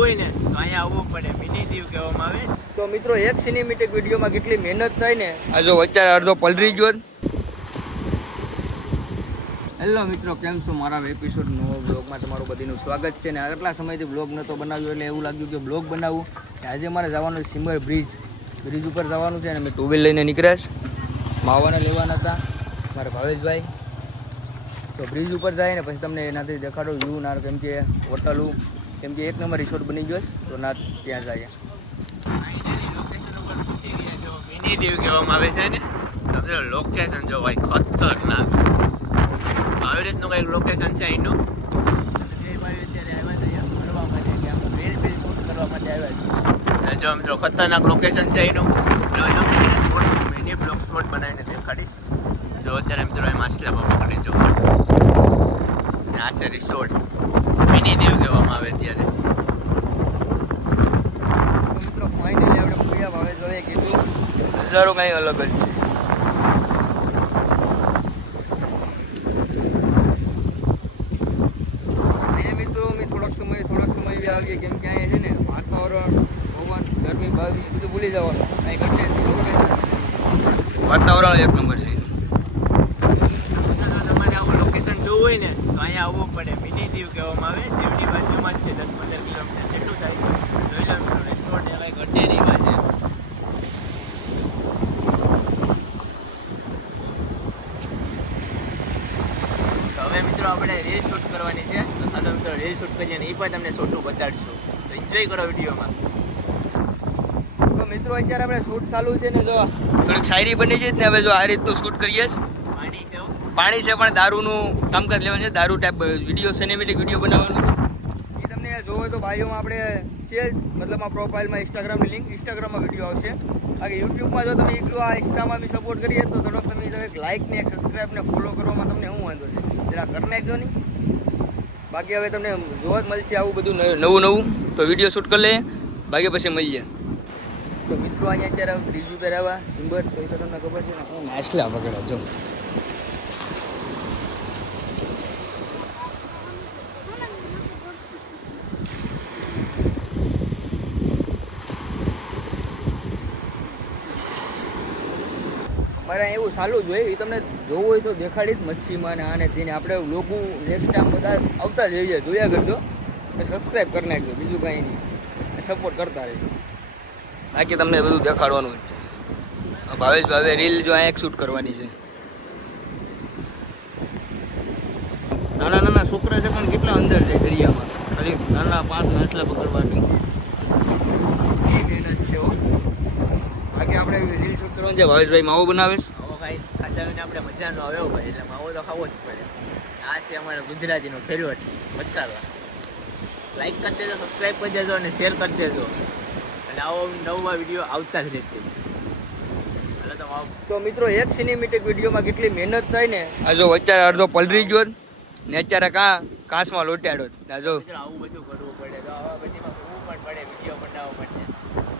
હોય ને તો અહીંયા આવવું પડે. મિની દીવ કહેવામાં આવે. તો મિત્રો એક સિનેમેટિક વિડીયોમાં કેટલી મહેનત થાય ને. આ જો અત્યારે અડધો પલરી ગયો. હેલો મિત્રો, કેમ છો? મારા એપિસોડ નવો બ્લોગમાં તમારું બધીનું સ્વાગત છે. ને આટલા સમયથી બ્લોગ નહોતો બનાવ્યો એટલે એવું લાગ્યું કે બ્લોગ બનાવું. આજે મારે જવાનું સિમ્બર બ્રિજ ઉપર જવાનું છે અને મેં ટુ વ્હીલ લઈને નીકળ્યા છે. માવાના લેવાના હતા મારા ભાવેશભાઈ. તો બ્રિજ ઉપર જાય ને પછી તમને એનાથી દેખાડો વ્યૂ ના, કેમ કે હોટલું, કેમ કે એક નંબર રિસોર્ટ બની ગયો તો ના ત્યાં જાય. મિની દીવ કહેવામાં આવે છે ને. તમે લોકેશન જો ભાઈ ખતરનાક. આવી રીતનું કંઈક લોકેશન છે અહીંનું. જો મિત્રો ખતરનાક લોકેશન છે એનું. મિની બ્લોક સ્પોટ બનાવીને દેખાડીશ. જો અત્યારે મિત્રો એ માછલા પકડી જો આ છે રિસોર્ટ. મિની દીવ કહેવામાં આવે ત્યારે. મિત્રો ફાઇનલી આપણે પૂયા ભાવેશભાઈએ કીધું નજારો કંઈ અલગ જ છે. થોડાક સમય આવીએ, કેમ કે અહીંયા છે ને વાતાવરણ, પવન, ગરમી, બાવી બધું ભૂલી જવાનું. અહીં ઘટે વાતાવરણ એક નંબર છે. તમારે આવું લોકેશન જોવું હોય ને તો અહીંયા આવવું પડે. મિની દીવ કહેવામાં આવે. દીવની બાજુમાં જ છે, 10-15 કિલોમીટર જેટલું થાય. જોઈ લો મિત્રો, રિસોર્ટ એ કંઈ ઘટે નહીં છે. તો હવે મિત્રો આપણે રીલ શૂટ કરવાની છે. તો સાદો મિત્રો રીલ શૂટ કરીએ ને એ પણ તમને શોટું બતાડશું. તો એન્જોય કરો વિડીયોમાં. તો મિત્રો અત્યારે આપણે શૂટ ચાલુ છે ને, જો થોડીક શાયરી બની છે ને. હવે જો આ રીતનું શૂટ કરીએ છીએ. પાણી છે પણ દારૂનું કામકાજ લેવાનું છે. દારૂ ટાઈપ વિડીયો, સિનેમેટિક વિડીયો બનાવવાનું છે. એ તમને જોવો તો ભાઈઓમાં આપણે છે, મતલબમાં પ્રોફાઇલમાં ઇન્સ્ટાગ્રામની લિંક, ઇન્સ્ટાગ્રામમાં વિડીયો આવશે. બાકી યુટ્યુબમાં જો તમે એકલું આ ઇન્સ્ટામાં બી સપોર્ટ કરીએ તો થોડોક તમે એક લાઇક ને એક સબસ્ક્રાઈબ ને ફોલો કરવામાં તમને શું વાંધો છે, જરા કરી નાખજો નહીં. બાકી હવે તમને જોવા જ મળશે આવું બધું નવું. તો વિડીયો શૂટ કરી લઈએ, બાકી પછી મળીએ. તો મિત્રો અહીંયા અત્યારે બ્રિજ ઉપર આવ્યા સિમ્બર. તો એ તો તમને ખબર છે ને, હું નાસલા પકડ્યા જો. મારે એવું ચાલુ જ હોય. એ તમને જોવું હોય તો દેખાડી જ મચ્છીમાં ને આને તેને. આપણે લોકો નેક્સ્ટ ટાઈમ બધા આવતા જ રહીએ, જોયા કરજો ને સબસ્ક્રાઈબ કરી નાખજો. બીજું કાંઈ નહીં, સપોર્ટ કરતા રહેજો. બાકી તમને બધું દેખાડવાનું જ છે. ભાવેશભાઈ રીલ જો અહીંયા એક શૂટ કરવાની છે. નાના છોકરા છે પણ કેટલા અંદર છે દરિયામાં. ખાલી નાના 5 માછલા પકડવાની એ મહેનત છે. બાકી આપણે રીલ શૂટ કરવાનું છે. ભાવેશભાઈ માવો બનાવે છે. માવો ભાઈ ખાધા આપણે મજા નો આવ્યો ભાઈ, એટલે માવો તો ખાવો જ પડે. આ છે અમારા ગુજરાતીનો ફેવરેટ મસાલા. લાઈક કરી દેજો, સબસ્ક્રાઈબ કરી દેજો અને શેર કરી દેજો. અને આવો નવા વિડીયો આવતા જ રહેશે. તો મિત્રો એક સિનેમેટિક વિડીયોમાં કેટલી મહેનત થાય ને. આ જો અત્યારે અડધો પલરી ગયો ને અત્યારે કાચમાં લોટાડ્યો. જો આવું બધું કરવું પડે તો આવા બધીમાં કરવું પણ પડે, વિડીયો બનાવવા માટે.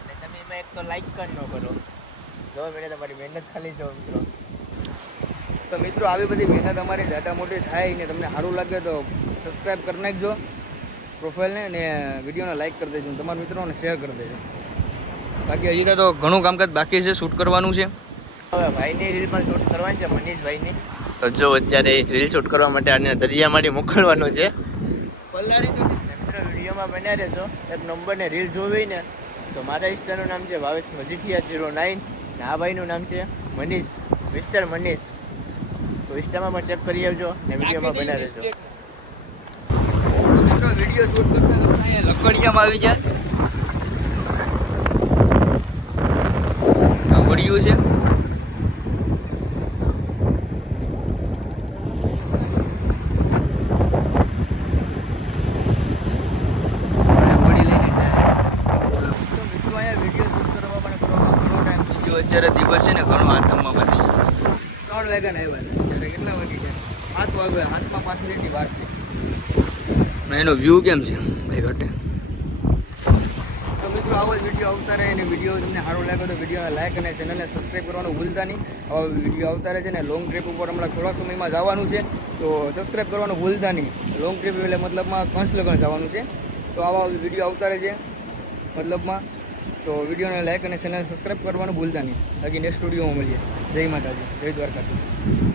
અને તમે એમાં એક તો લાઈક કરી ન કરો. જો મેળે તમારી મહેનત ખાલી જો મિત્રો. તો મિત્રો આવી બધી મહેનત અમારી જાટા મોટી થાય ને તમને સારું લાગે તો સબસ્ક્રાઈબ કરી નાખજો પ્રોફાઇલને, ને વિડીયોને લાઈક કરી દેજો, તમારા મિત્રોને શેર કરી દેજો. બાકી હજી તો ઘણું કામકાજ બાકી છે, શૂટ કરવાનું છે. હવે ભાઈની રીલ પણ શૂટ કરવાની છે, મનીષભાઈની. તો જો અત્યારે રીલ શૂટ કરવા માટે આને દરિયામાંથી મોકલવાનું છે. પલ્લારી તો મિત્રો વિડીયોમાં બન્યા રહેજો. એક નંબરને રીલ જોવી ને તો મારા ઇન્સ્ટાનું નામ છે ભાવેશ મજીઠિયા 09 ને આ ભાઈનું નામ છે મનીષ, મિસ્ટર મનીષ. તો ઇન્સ્ટામાં પણ ચેક કરી આવજો ને વિડીયોમાં બન્યા રહેજો. મિત્રો વિડીયો શૂટ કરતા અહીંયા લકડિયામાં આવી જાય. આ વડિયું છે. અત્યારે દિવસ છે ને ઘણો હાથમાં બધી 3 વાગ્યા ને આવ્યા. અત્યારે કેટલા વાગી જાય? 7 વાગ્યા. હાથમાં 5 મિનિટની વાર છે. એનો વ્યૂ કેમ છે ભાઈ ઘટે. તો મિત્રો આવો જ વિડીયો આવતા રહે. અને વિડીયો તમને સારો લાગે તો વિડીયોને લાઈક અને ચેનલને સબસ્ક્રાઈબ કરવાનું ભૂલતા નહીં. આવા વિડીયો આવતા રહે છે ને. લોંગ ટ્રીપ ઉપર હમણાં થોડાક સમયમાં જવાનું છે તો સબસ્ક્રાઈબ કરવાનું ભૂલતા નહીં. લોંગ ટ્રીપ એટલે મતલબમાં કંસલગન જવાનું છે. તો આવા વિડીયો આવતા રહે છે મતલબમાં. તો વિડીયોને લાઈક અને ચેનલ સબસ્ક્રાઈબ કરવાનું ભૂલતા નહીં. બાકી નેક્સ્ટ વિડીયોમાં મળીએ. જય માતાજી, જય દ્વારકાધીશ.